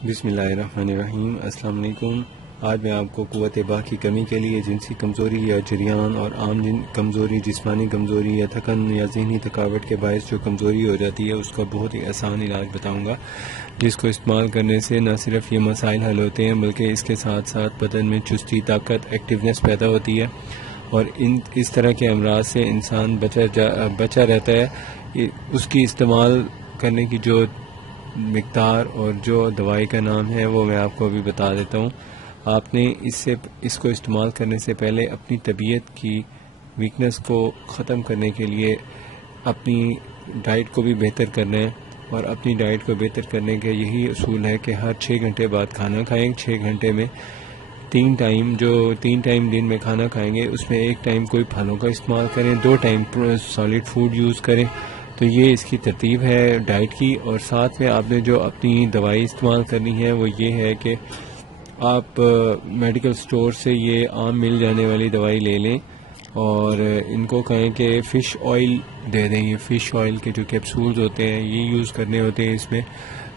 बिस्मिल्लाहिर्रहमानिर्रहीम। अस्सलाम वालेकुम। आज मैं आपको क़ुव्वत बा की कमी के लिए जिनसी कमज़ोरी या जरियान और आम कमज़ोरी, जिस्मानी कमज़ोरी या थकन या ज़हनी थकावट के बायस जो कमज़ोरी हो जाती है उसका बहुत ही आसान इलाज बताऊंगा, जिसको इस्तेमाल करने से न सिर्फ ये मसाइल हल होते हैं बल्कि इसके साथ साथ बदन में चुस्ती, ताकत, एक्टिवनेस पैदा होती है और इस तरह के अमराज से इंसान बचा रहता है। उसकी इस्तेमाल करने की जो मिक़दार और जो दवाई का नाम है वो मैं आपको अभी बता देता हूँ। आपने इसको इस्तेमाल करने से पहले अपनी तबीयत की वीकनेस को ख़त्म करने के लिए अपनी डाइट को भी बेहतर करना है, और अपनी डाइट को बेहतर करने का यही उसूल है कि हर 6 घंटे बाद खाना खाएं। 6 घंटे में 3 टाइम दिन में खाना खाएंगे, उसमें 1 टाइम कोई फलों का इस्तेमाल करें, 2 टाइम सॉलिड फूड यूज़ करें। तो ये इसकी तरतीब है डाइट की। और साथ में आपने जो अपनी दवाई इस्तेमाल करनी है वो ये है कि आप मेडिकल स्टोर से ये आम मिल जाने वाली दवाई ले लें और इनको कहें कि फ़िश ऑयल दे दें। ये फ़िश ऑयल के जो कैप्सूल्स होते हैं ये यूज़ करने होते हैं इसमें।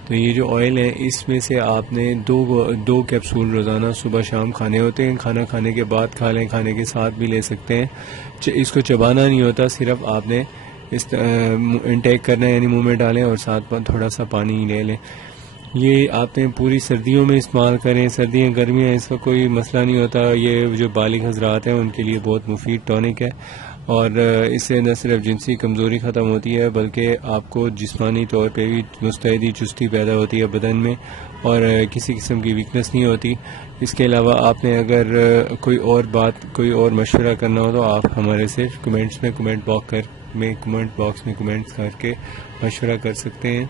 तो ये जो ऑयल है इसमें से आपने दो कैप्सूल रोज़ाना सुबह शाम खाने होते हैं। खाना खाने के बाद खा लें, खाने के साथ भी ले सकते हैं। इसको चबाना नहीं होता, सिर्फ आपने इस इंटेक करना है, यानी मुंह में डालें और साथ में थोड़ा सा पानी ले लें। ये आपने पूरी सर्दियों में इस्तेमाल करें। सर्दियाँ गर्मियाँ इसका कोई मसला नहीं होता। ये जो बालिग हजरात हैं उनके लिए बहुत मुफीद टॉनिक है और इससे न सिर्फ जिनसी कमज़ोरी ख़त्म होती है बल्कि आपको जिस्मानी तौर पे भी मुस्तैदी चुस्ती पैदा होती है बदन में और किसी किस्म की वीकनेस नहीं होती। इसके अलावा आपने अगर कोई और मशवरा करना हो तो आप हमारे से कमेंट बॉक्स में कमेंट्स करके मशवरा कर सकते हैं।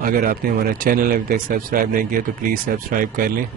अगर आपने हमारा चैनल अभी तक सब्सक्राइब नहीं किया तो प्लीज़ सब्सक्राइब कर लें।